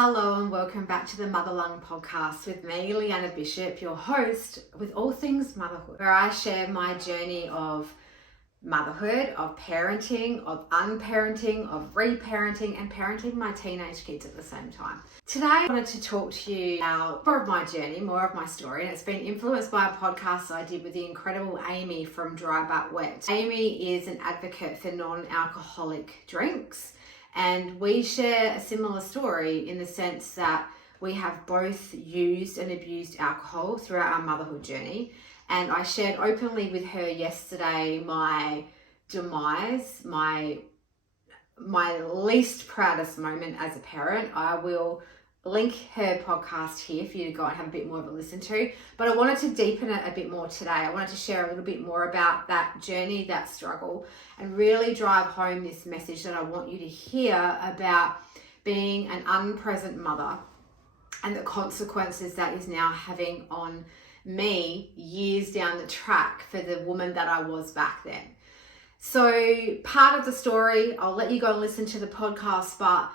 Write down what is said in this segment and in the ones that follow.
Hello and welcome back to the Motherlung podcast with me, Leanna Bishop, your host with all things motherhood, where I share my journey of motherhood, of parenting, of unparenting, of reparenting, and parenting my teenage kids at the same time. Today I wanted to talk to you about more of my journey, more of my story, and it's been influenced by a podcast I did with the incredible Amy from Dry But Wet. Amy is an advocate for non-alcoholic drinks, and we share a similar story in the sense that we have both used and abused alcohol throughout our motherhood journey. And I shared openly with her yesterday my demise, my least proudest moment as a parent. I will link her podcast here for you to go and have a bit more of a listen to. But I wanted to deepen it a bit more today. I wanted to share a little bit more about that journey, that struggle, and really drive home this message that I want you to hear about being an unpresent mother and the consequences that is now having on me years down the track for the woman that I was back then. So part of the story, I'll let you go and listen to the podcast, but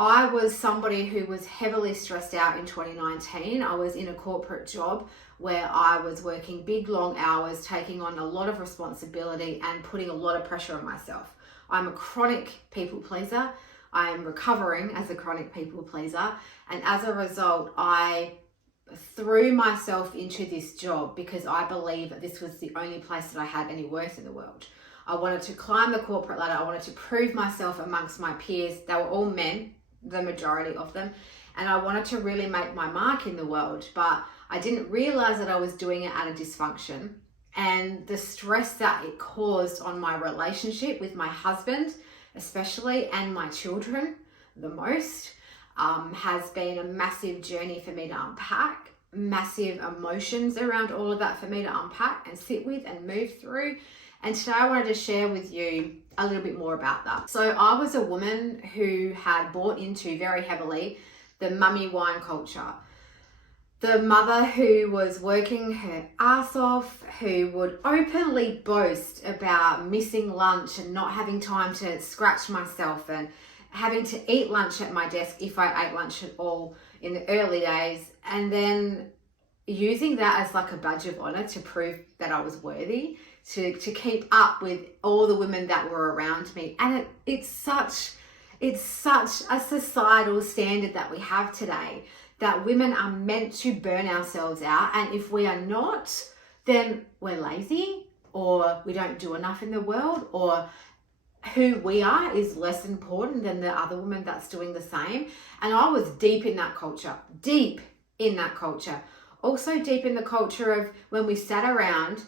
I was somebody who was heavily stressed out in 2019. I was in a corporate job where I was working big, long hours, taking on a lot of responsibility and putting a lot of pressure on myself. I'm a chronic people pleaser. I am recovering as a chronic people pleaser. And as a result, I threw myself into this job because I believed that this was the only place that I had any worth in the world. I wanted to climb the corporate ladder. I wanted to prove myself amongst my peers. They were all men, the majority of them, and I wanted to really make my mark in the world, but I didn't realize that I was doing it out of dysfunction, and the stress that it caused on my relationship with my husband especially, and my children the most, has been a massive journey for me to unpack, massive emotions around all of that for me to unpack and sit with and move through. And today I wanted to share with you a little bit more about that. So I was a woman who had bought into very heavily the mummy wine culture. The mother who was working her ass off, who would openly boast about missing lunch and not having time to scratch myself and having to eat lunch at my desk if I ate lunch at all in the early days, and then using that as like a badge of honor to prove that I was worthy, to keep up with all the women that were around me. And it's such a societal standard that we have today, that women are meant to burn ourselves out, and if we are not, then we're lazy, or we don't do enough in the world, or who we are is less important than the other woman that's doing the same. And I was deep in that culture. Also deep in the culture of when we sat around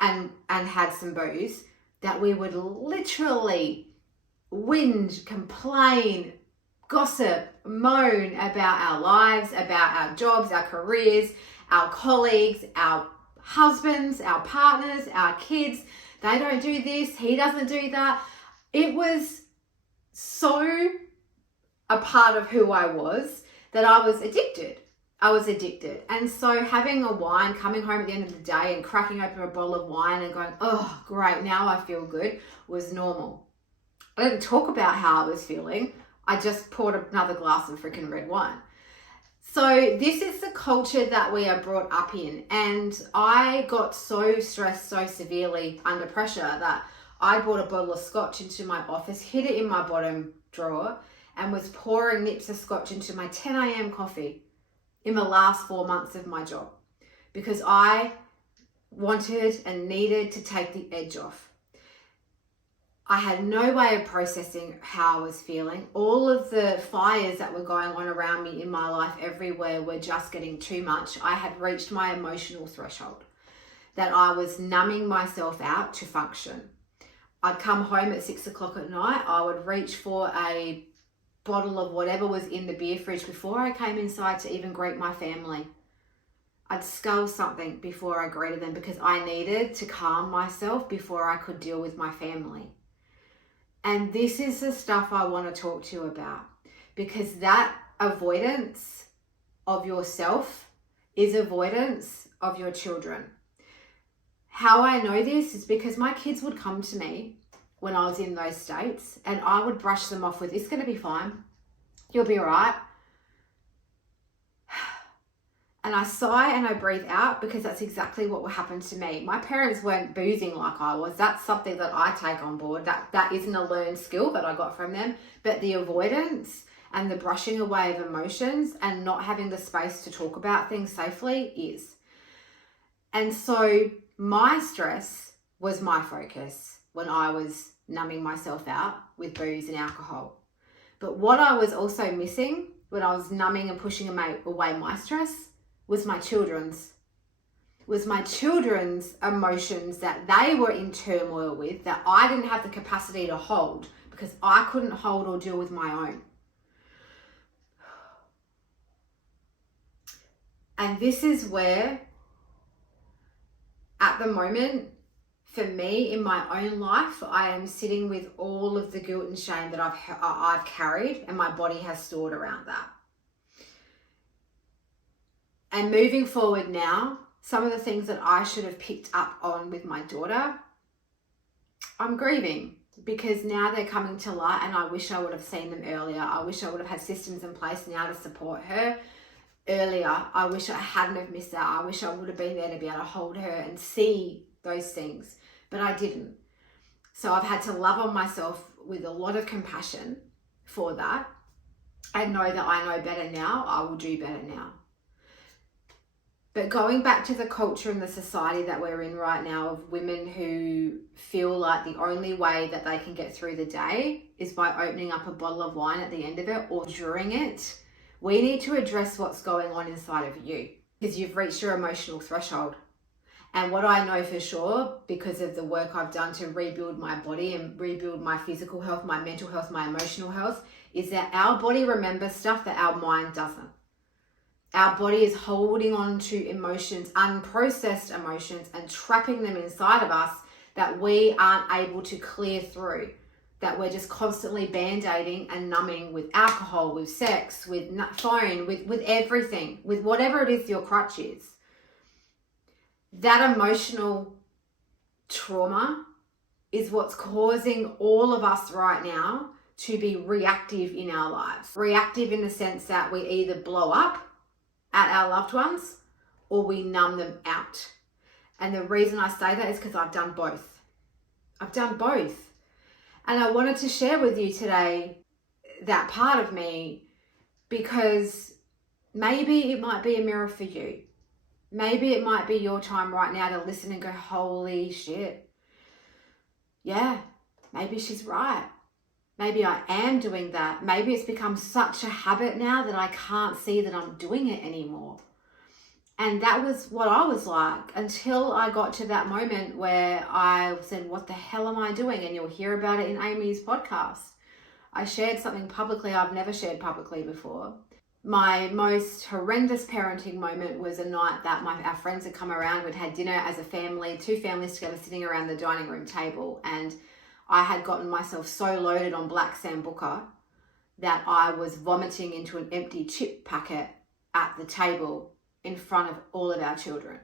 and had some booze, that we would literally whinge, complain, gossip, moan about our lives, about our jobs, our careers, our colleagues, our husbands, our partners, our kids. They don't do this, he doesn't do that. It was so a part of who I was that I was addicted. And so having a wine, coming home at the end of the day and cracking open a bottle of wine and going, oh, great, now I feel good, was normal. I didn't talk about how I was feeling. I just poured another glass of freaking red wine. So this is the culture that we are brought up in. And I got so stressed so severely under pressure that I brought a bottle of scotch into my office, hid it in my bottom drawer, and was pouring nips of scotch into my 10 a.m. coffee in the last 4 months of my job, because I wanted and needed to take the edge off. I had no way of processing how I was feeling. All of the fires that were going on around me in my life everywhere were just getting too much. I had reached my emotional threshold, that I was numbing myself out to function. I'd come home at 6 o'clock at night. I would reach for a bottle of whatever was in the beer fridge before I came inside to even greet my family. I'd scull something before I greeted them because I needed to calm myself before I could deal with my family. And this is the stuff I want to talk to you about, because that avoidance of yourself is avoidance of your children. How I know this is because my kids would come to me when I was in those states and I would brush them off with, it's going to be fine. You'll be all right. And I sigh and I breathe out, because that's exactly what will happen to me. My parents weren't boozing like I was. That's something that I take on board. That isn't a learned skill that I got from them. But the avoidance and the brushing away of emotions and not having the space to talk about things safely is. And so my stress was my focus when I was numbing myself out with booze and alcohol. But what I was also missing when I was numbing and pushing away my stress was my children's emotions that they were in turmoil with, that I didn't have the capacity to hold because I couldn't hold or deal with my own. And this is where, at the moment, for me in my own life, I am sitting with all of the guilt and shame that I've carried, and my body has stored around that. And moving forward now, some of the things that I should have picked up on with my daughter, I'm grieving, because now they're coming to light, and I wish I would have seen them earlier. I wish I would have had systems in place now to support her earlier. I wish I hadn't have missed out. I wish I would have been there to be able to hold her and see those things, but I didn't. So I've had to love on myself with a lot of compassion for that, and know that I know better now. I will do better now. But going back to the culture and the society that we're in right now, of women who feel like the only way that they can get through the day is by opening up a bottle of wine at the end of it or during it, we need to address what's going on inside of you, because you've reached your emotional threshold. And what I know for sure, because of the work I've done to rebuild my body and rebuild my physical health, my mental health, my emotional health, is that our body remembers stuff that our mind doesn't. Our body is holding on to emotions, unprocessed emotions, and trapping them inside of us that we aren't able to clear through, that we're just constantly band-aiding and numbing with alcohol, with sex, with phone, with everything, with whatever it is your crutch is. That emotional trauma is what's causing all of us right now to be reactive in our lives. Reactive in the sense that we either blow up at our loved ones or we numb them out. And the reason I say that is because I've done both. I've done both. And I wanted to share with you today that part of me, because maybe it might be a mirror for you. Maybe it might be your time right now to listen and go, holy shit. Yeah, maybe she's right. Maybe I am doing that. Maybe it's become such a habit now that I can't see that I'm doing it anymore. And that was what I was like until I got to that moment where I said, what the hell am I doing? And you'll hear about it in Amy's podcast. I shared something publicly I've never shared publicly before. My most horrendous parenting moment was a night that our friends had come around. We'd had dinner as a family, 2 families together sitting around the dining room table. And I had gotten myself so loaded on black sambuca that I was vomiting into an empty chip packet at the table in front of all of our children.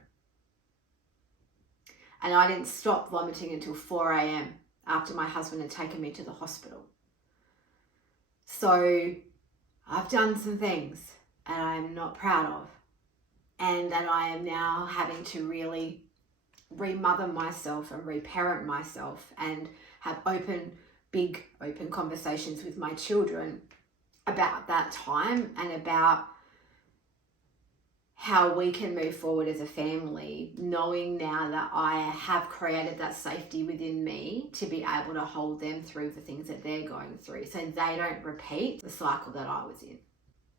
And I didn't stop vomiting until 4 a.m. after my husband had taken me to the hospital. So I've done some things that I'm not proud of, and that I am now having to really remother myself and reparent myself and have big open conversations with my children about that time and about how we can move forward as a family, knowing now that I have created that safety within me to be able to hold them through the things that they're going through, so they don't repeat the cycle that I was in.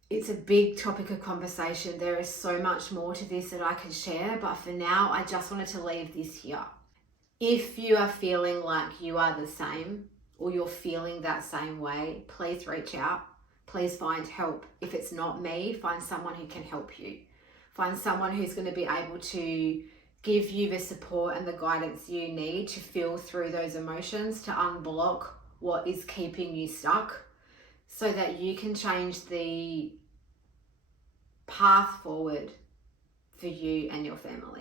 It's a big topic of conversation. There is so much more to this that I can share, but for now, I just wanted to leave this here. If you are feeling like you are the same, or you're feeling that same way, please reach out. Please find help. If it's not me, find someone who can help you. Find someone who's going to be able to give you the support and the guidance you need to feel through those emotions, to unblock what is keeping you stuck, so that you can change the path forward for you and your family.